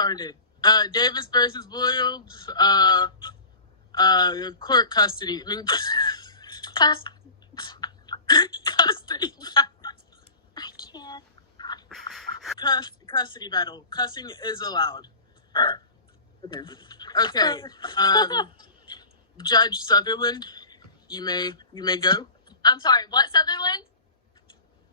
started. Davis versus Williams. Court custody. I mean, custody. I can't. Custody battle. Cussing is allowed. Okay. Okay. Judge Sutherland, you may go. I'm sorry, what Sutherland?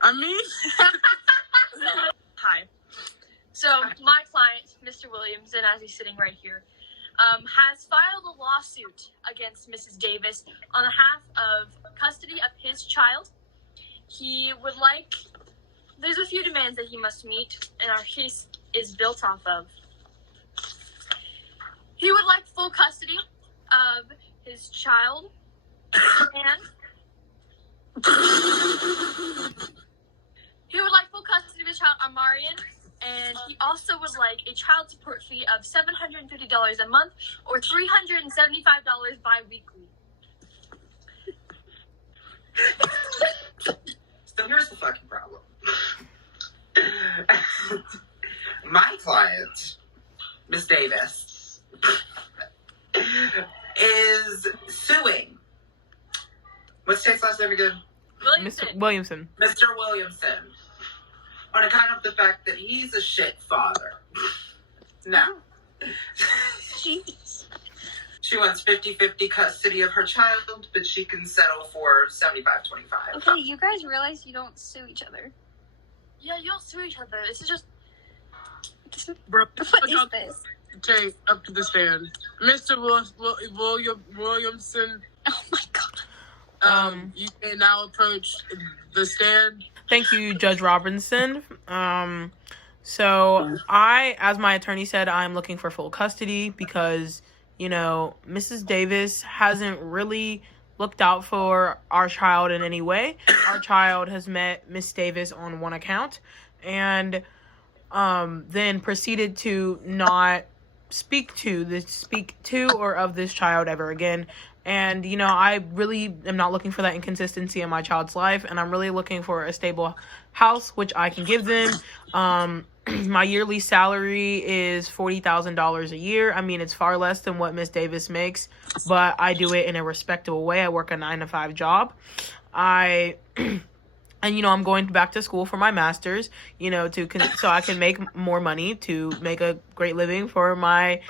I mean. Hi. So my client, Mr. Williamson, as he's sitting right here, has filed a lawsuit against Mrs. Davis on behalf of custody of his child. He would like, there's a few demands that he must meet, and our case is built off of. He would like full custody of his child, and he would like full custody of his child, Amarian, and he also would like a child support fee of $750 a month or $375 bi-weekly. So here's the fucking problem. My client, Miss Davis, is suing. What's Tate's last name again? Williamson. Mr. Williamson. Mr. Williamson. On account of the fact that he's a shit father. Now, Jeez. she wants 50-50 custody of her child, but she can settle for 75-25. Okay, you guys realize you don't sue each other. Yeah, you don't sue each other. This is just... Bro, What is this? Jay, up to the stand. Mr. Williamson, Oh my god. you may now approach the stand. Thank you, Judge Robinson. So I, as my attorney said, I'm looking for full custody because, Mrs. Davis hasn't really looked out for our child in any way. Our child has met Miss Davis on one account and then proceeded to not speak to or of this child ever again. And, I really am not looking for that inconsistency in my child's life, and I'm really looking for a stable house, which I can give them. My yearly salary is $40,000 a year. I mean, it's far less than what Miss Davis makes, but I do it in a respectable way. I work a 9-to-5 job. And, I'm going back to school for my master's, so I can make more money to make a great living for my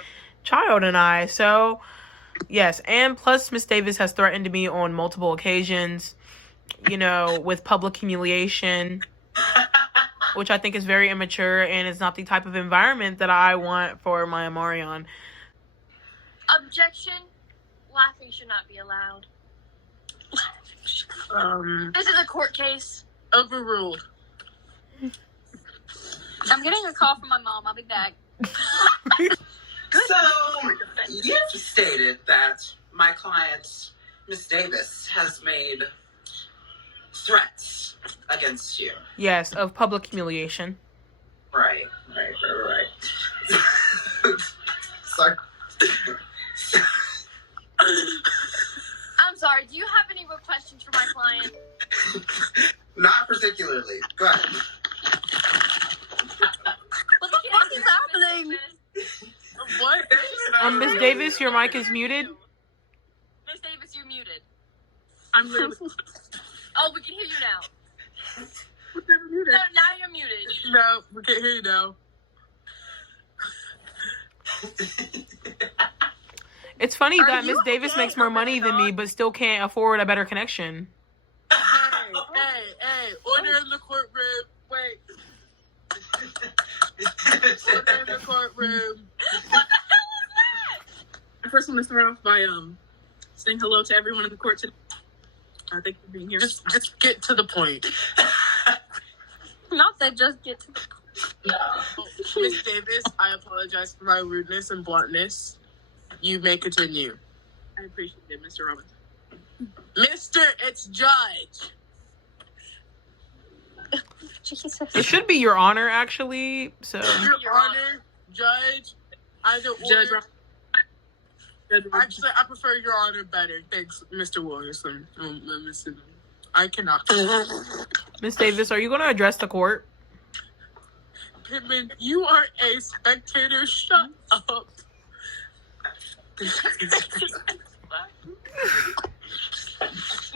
child and I. So, yes, and plus Miss Davis has threatened me on multiple occasions, with public humiliation, which I think is very immature and is not the type of environment that I want for my Amarian. Objection. Laughing should not be allowed. This is a court case. Overruled. I'm getting a call from my mom. I'll be back. So, you've stated that my client, Miss Davis, has made threats against you. Yes, of public humiliation. Right. Sorry. I'm sorry, do you have any more questions for my client? Not particularly. Go ahead. What the fuck is happening? What? Miss Davis, your mic is muted. Miss Davis, you're muted. I'm literally. Oh, we can hear you now. What's ever muted? No, now you're muted. No, we can't hear you now. It's funny Are that you Miss Davis okay? makes more money than me, but still can't afford a better connection. Hey, order in the courtroom. Wait. Order in the courtroom. I first want to start off by saying hello to everyone in the court today. Thank you for being here. Just get to the point. Not that just get to the Miss Davis, I apologize for my rudeness and bluntness. You may continue. I appreciate it, Mr. Robinson. Mr. It's Judge. Jesus. It should be Your Honor, actually. So Your Honor, Judge, either Judge order. Robinson. Actually, I prefer Your Honor better. Thanks, Mr. Williamson. I cannot. Miss Davis, are you going to address the court? Pittman, you are a spectator. Shut up.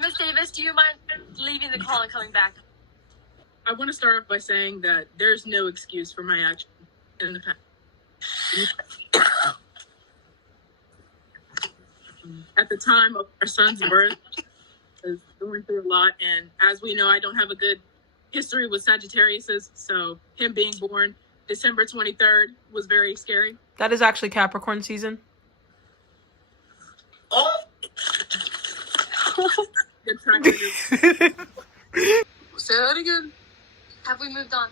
Miss Davis, do you mind leaving the call and coming back? I want to start off by saying that there's no excuse for my action in the past. At the time of our son's birth, I was going through a lot, and as we know, I don't have a good history with Sagittariuses, so him being born December 23rd was very scary. That is actually Capricorn season. Oh, Good track record. Say that again. Have we moved on?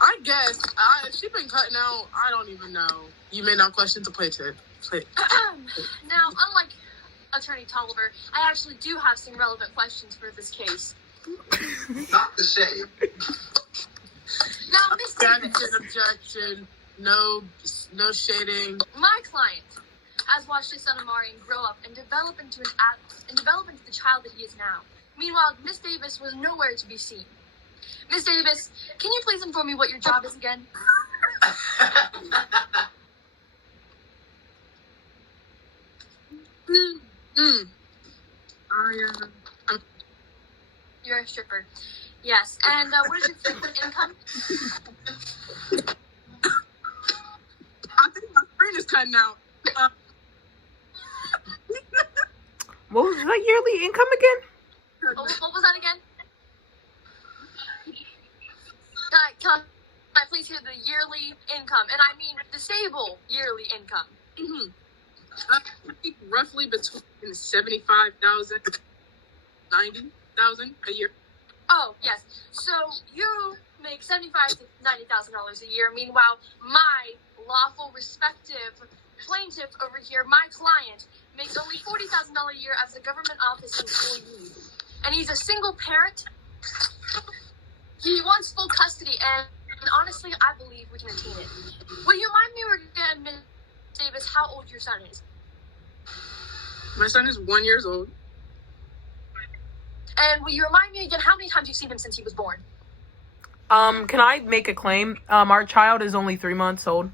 I guess. She been cutting out. I don't even know. You may not question to play to. Now, unlike Attorney Tolliver, I actually do have some relevant questions for this case. not the same. Now, Miss Davis, Objection. No shading. my client has watched his son Amarian grow up and develop into the child that he is now. Meanwhile, Miss Davis was nowhere to be seen. Miss Davis, can you please inform me what your job is again? You're a stripper. Yes. And what is your frequent income? I think my screen is cutting out. What was that yearly income again? What was that again? Can I please hear the yearly income? And I mean the stable yearly income. I think roughly between 75,000 and 90,000 a year. Oh, yes. So you make $75,000 to $90,000 a year. Meanwhile, my lawful respective plaintiff over here, my client, makes only $40,000 a year as a government office employee. And he's a single parent. He wants full custody, and honestly, I believe we can attain it. Will you mind me again, Ms. Davis, how old your son is? My son is 1 year old. And will you remind me again how many times you've seen him since he was born? Can I make a claim? Our child is only 3 months old.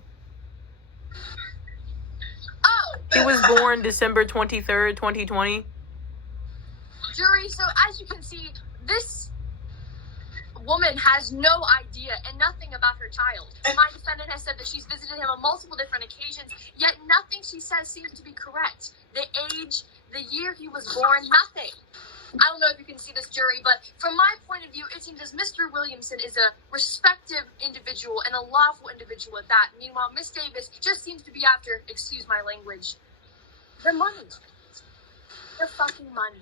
Oh! He was born December 23rd, 2020. Jury, so as you can see, this woman has no idea and nothing about her child. My defendant has said that she's visited him on multiple different occasions, yet nothing she says seems to be correct. The age, the year he was born, nothing. I don't know if you can see this, jury, but from my point of view, it seems as Mr. Williamson is a respective individual and a lawful individual at that. Meanwhile, Miss Davis just seems to be after, excuse my language, the money. The fucking money.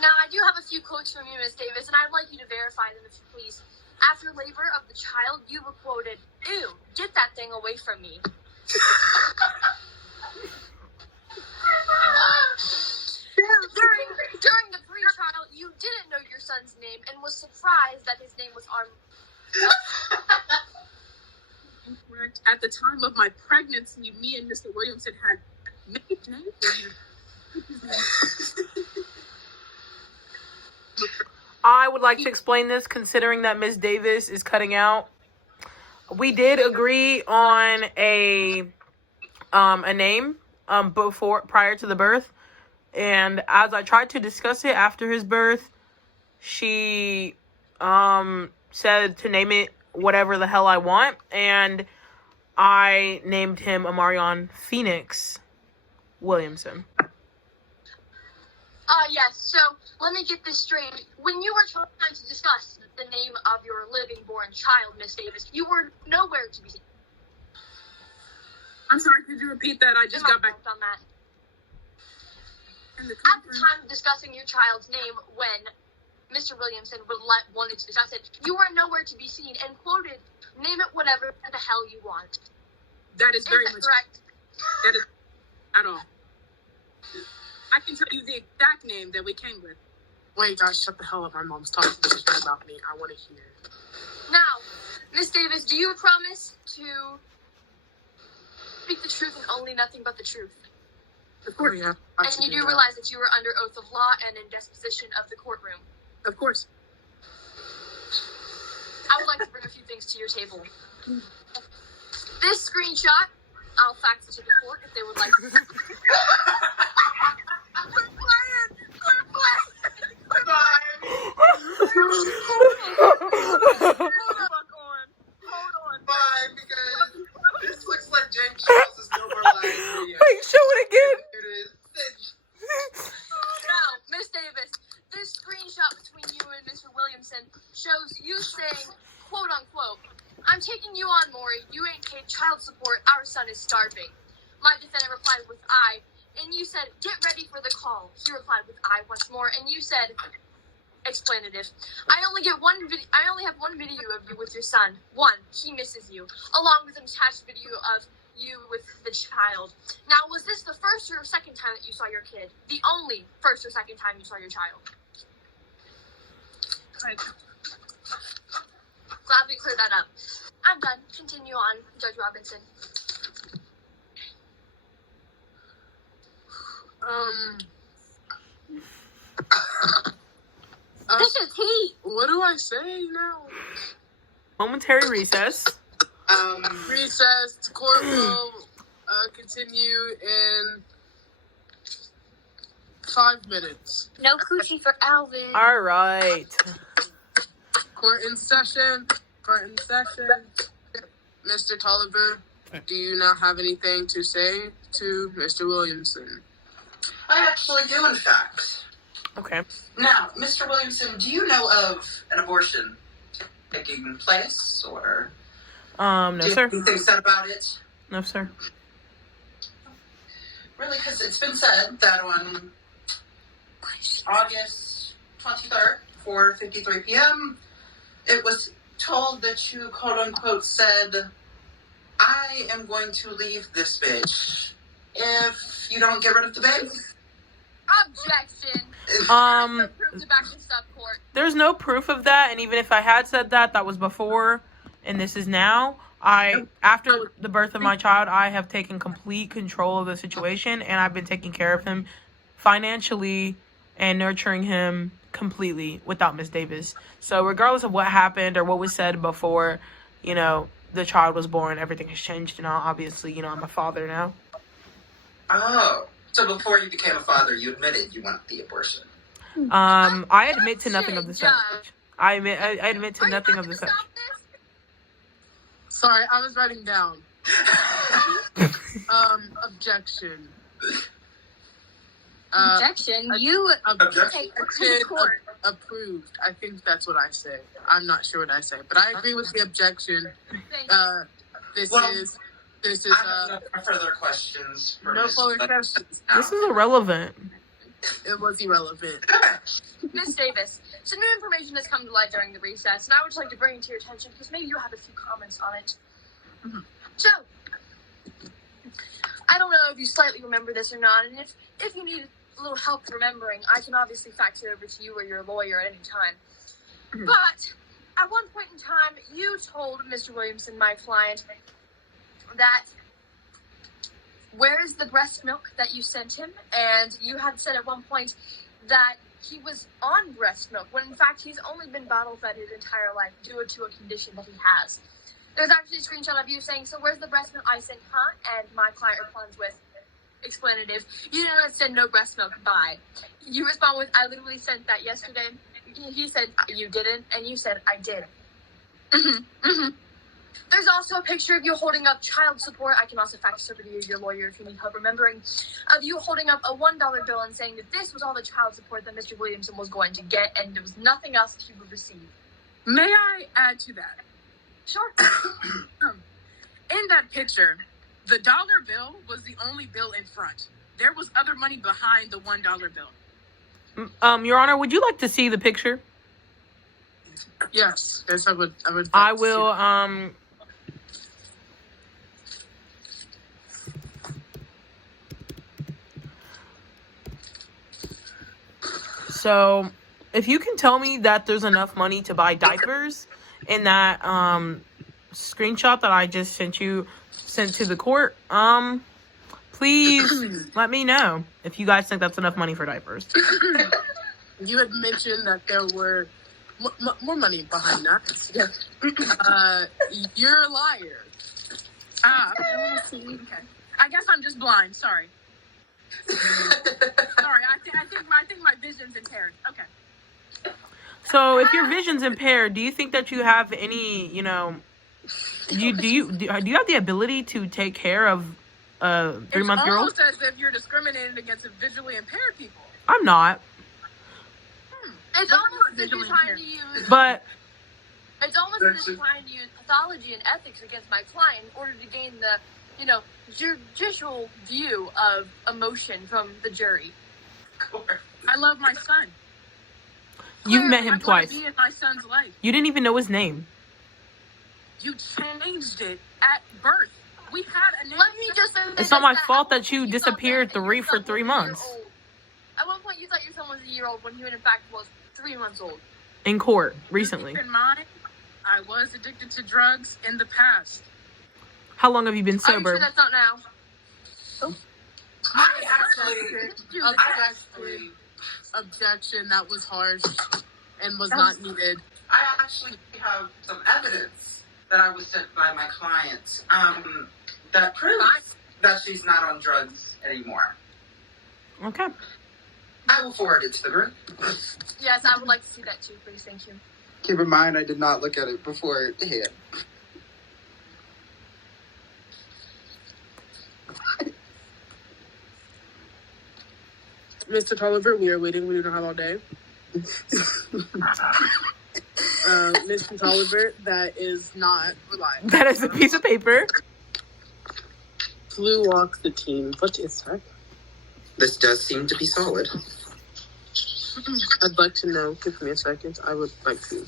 Now, I do have a few quotes from you, Miss Davis, and I'd like you to verify them, if you please. After labor of the child, you were quoted, "Ew, get that thing away from me." During the pre-trial, you didn't know your son's name and was surprised that his name was Incorrect. At the time of my pregnancy, me and Mr. Williamson had made names. I would like to explain this, considering that Ms. Davis is cutting out. We did agree on a name prior to the birth, and as I tried to discuss it after his birth, she said to name it whatever the hell I want, and I named him Amarian Phoenix Williamson. Yes, so let me get this straight. When you were trying to discuss the name of your living-born child, Miss Davis, you were nowhere to be seen. I'm sorry, could you repeat that? I just got back on that. in the At the conference. time of discussing your child's name, when Mr. Williamson wanted to discuss it, you were nowhere to be seen and quoted, "Name it whatever the hell you want." That is very Is that much correct? That is at all. I can tell you the exact name that we came with. Wait, guys, shut the hell up. My mom's talking about me. I want to hear. Now, Miss Davis, do you promise to speak the truth and only nothing but the truth? Of course. Yeah, And you do realize that you were under oath of law and in disposition of the courtroom. Of course. next to your table. This screenshot, I'll fax it to the court if they would like to. Quit playing! Hold on. Fine, because this looks like James Charles' Silver Lining video. Wait, show it again. Here it is. Now, Miss Davis, this screenshot between you and Mr. Williamson shows you saying, quote unquote, "I'm taking you on, Maury. You ain't paid child support. Our son is starving." My defendant replied with "I," and you said, "Get ready for the call." He replied with "I" once more, and you said, explanative, I only have one video of you with your son. One, he misses you, along with an attached video of you with the child. Now, was this the first or second time that you saw your kid? The only first or second time you saw your child? Glad we cleared that up. I'm done. Continue on, Judge Robinson. This is heat. What do I say now? Momentary recess. Recess. Court will continue in 5 minutes. No coochie for Alvin. All right. Court in session. Mr. Tolliver, do you not have anything to say to Mr. Williamson? I actually do, in fact. Okay. Now, Mr. Williamson, do you know of an abortion taking place, or No, do you sir. have anything said about it? No, sir. Really, because it's been said that on August 23rd, 4:53 p.m., it was told that you, quote-unquote, said, "I am going to leave this bitch if you don't get rid of the baby." Objection. Proof to back this up, court. There's no proof of that, and even if I had said that, that was before, and this is now. After the birth of my child, I have taken complete control of the situation, and I've been taking care of him financially and nurturing him completely without Miss Davis. So regardless of what happened or what was said before, the child was born, everything has changed, and obviously, I'm a father now. Oh, so before you became a father, you admitted you wanted the abortion. I admit to nothing of the such. I admit to nothing of the such. Sorry, I was writing down. Objection. Objection. You Objection. take her to the court. Approved. I think that's what I say. I'm not sure what I say, but I agree with the objection. Thank you. This Well, is I have no further questions for no Ms. further questions. This is irrelevant. It was irrelevant. Miss Davis, some new information has come to light during the recess, and I would just like to bring it to your attention because maybe you'll have a few comments on it. Mm-hmm. So, I don't know if you slightly remember this or not, and if you need a little help remembering, I can obviously fax it over to you or your lawyer at any time. Mm-hmm. But at one point in time, you told Mr. Williamson, my client, that where's the breast milk that you sent him? And you had said at one point that he was on breast milk, when in fact he's only been bottle fed his entire life due to a condition that he has. There's actually a screenshot of you saying, "So where's the breast milk?" I sent, "Huh?" And my client responds with, explanative, "You didn't send no breast milk, bye." You respond with, "I literally sent that yesterday." He said, "You didn't," and you said, "I did." There's also a picture of you holding up child support. I can also fax this over to you, your lawyer, if you need help remembering. Of you holding up a $1 bill and saying that this was all the child support that Mr. Williamson was going to get, and there was nothing else that he would receive. May I add to that? Sure. In that picture, the dollar bill was the only bill in front. There was other money behind the $1 bill. Your Honor, would you like to see the picture? Yes, I would. I will. So, if you can tell me that there's enough money to buy diapers in that screenshot that I just sent to the court, please let me know if you guys think that's enough money for diapers. You had mentioned that there were more money behind that. You're a liar. Okay. I guess I'm just blind. Sorry. Sorry. I think my vision's impaired. Okay. So if your vision's impaired, do you think that you have any, you know, do you have the ability to take care of a 3-month girl? It's almost as if you're discriminating against visually impaired people. I'm not. It's almost as if you're trying to use. But It's almost as if you're trying to use pathology and ethics against my client in order to gain the, judicial view of emotion from the jury. I love my son. you've met him I twice. Be in my son's life. You didn't even know his name. You changed it at birth. We had a name. Let me just say It's not my that fault at that one you point thought disappeared that your for son 3 was a year months. old. At one point, you thought your son was a year old when he, in fact, was 3 months old. In court recently. Keep in mind, I was addicted to drugs in the past. How long have you been Are you sure sober? that's not now? I actually Objection. That was harsh and was not needed. I actually have some evidence that I was sent by my client that proves that she's not on drugs anymore. Okay. I will forward it to the group. Yes, I would like to see that too, please. Thank you. Keep in mind, I did not look at it before the hit. Mr. Tolliver, we are waiting. We do not have all day. Mr. Tolliver, that is not reliable. That is a piece of paper. Blue walk the team. What is that? This does seem to be solid. I'd like to know. Give me a second. I would like to.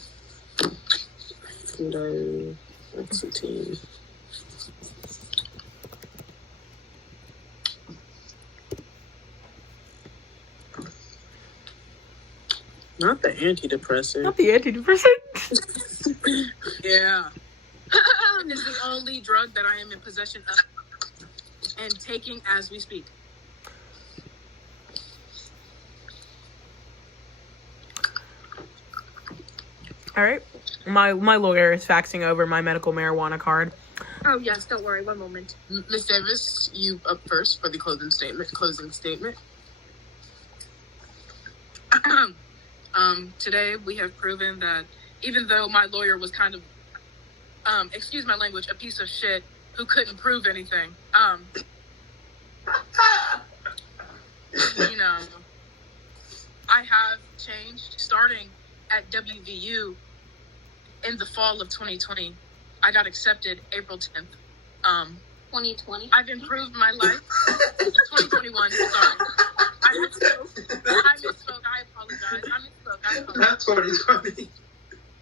What's the team? Not the antidepressant. Not the antidepressant. Yeah. It is the only drug that I am in possession of and taking as we speak. All right. My lawyer is faxing over my medical marijuana card. Oh, yes, don't worry. One moment. Miss Davis, you up first for the closing statement. Today we have proven that even though my lawyer was kind of, excuse my language, a piece of shit who couldn't prove anything, I have changed starting at WVU in the fall of 2020. I got accepted April 10th. 2020. I've improved my life. 2021, sorry. I misspoke. I apologize. That's 2020.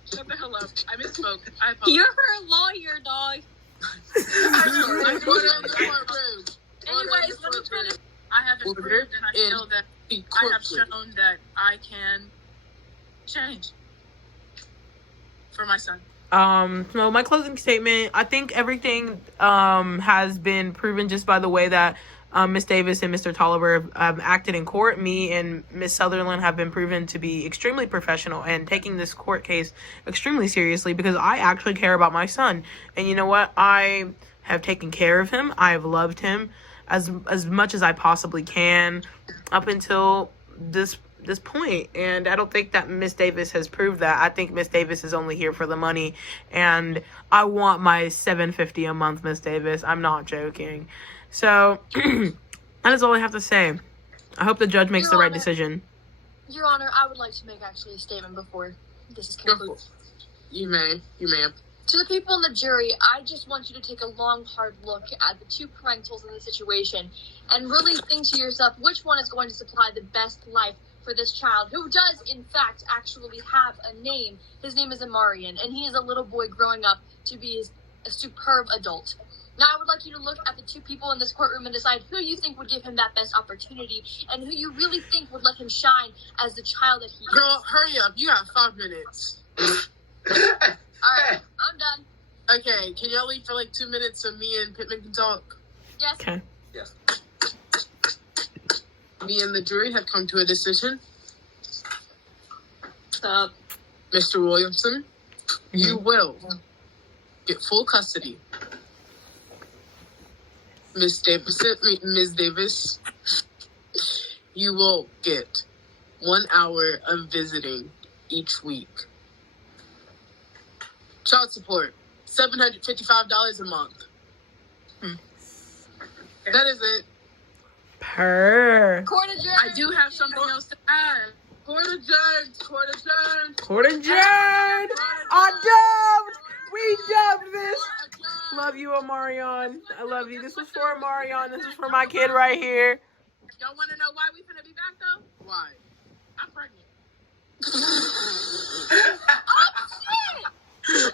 Shut the hell up. I misspoke. I apologize. You're her lawyer, dog. Anyways, let me finish. I have improved and I feel that I have shown that I can change for my son. So my closing statement, I think everything has been proven just by the way that Miss Davis and Mr. Tolliver have acted in court. Me and Miss Sutherland have been proven to be extremely professional and taking this court case extremely seriously because I actually care about my son. And you know what? I have taken care of him. I have loved him as much as I possibly can up until this point, and I don't think that Miss Davis has proved that. I think Miss Davis is only here for the money, and I want my $750 a month, Miss Davis. I'm not joking. So that is all I have to say. I hope the judge makes the right decision. Your Honor, I would like to make actually a statement before this is concluded. You may. To the people in the jury, I just want you to take a long, hard look at the two parentals in the situation and really think to yourself which one is going to supply the best life for this child, who does, in fact, actually have a name. His name is Amarian, and he is a little boy growing up to be a superb adult. Now, I would like you to look at the two people in this courtroom and decide who you think would give him that best opportunity and who you really think would let him shine as the child that he is. Girl, hurry up. You got 5 minutes. All right, I'm done. Okay, can y'all leave for like 2 minutes so me and Pittman can talk? Yes. Okay. Yes. Me and the jury have come to a decision. Stop. Mr. Williamson, you will get full custody. Ms. Davis, you will get 1 hour of visiting each week. Child support, $755 a month. That is it. Per. Court adjourned. I do have something else to add. Court adjourned. Court adjourned. Court adjourned. I dubbed. We dubbed this. Love you, Omarion. I love you. This was for Omarion. This is for my kid right here. Y'all want to know why we finna be back though? Why? I'm pregnant. Oh, shit!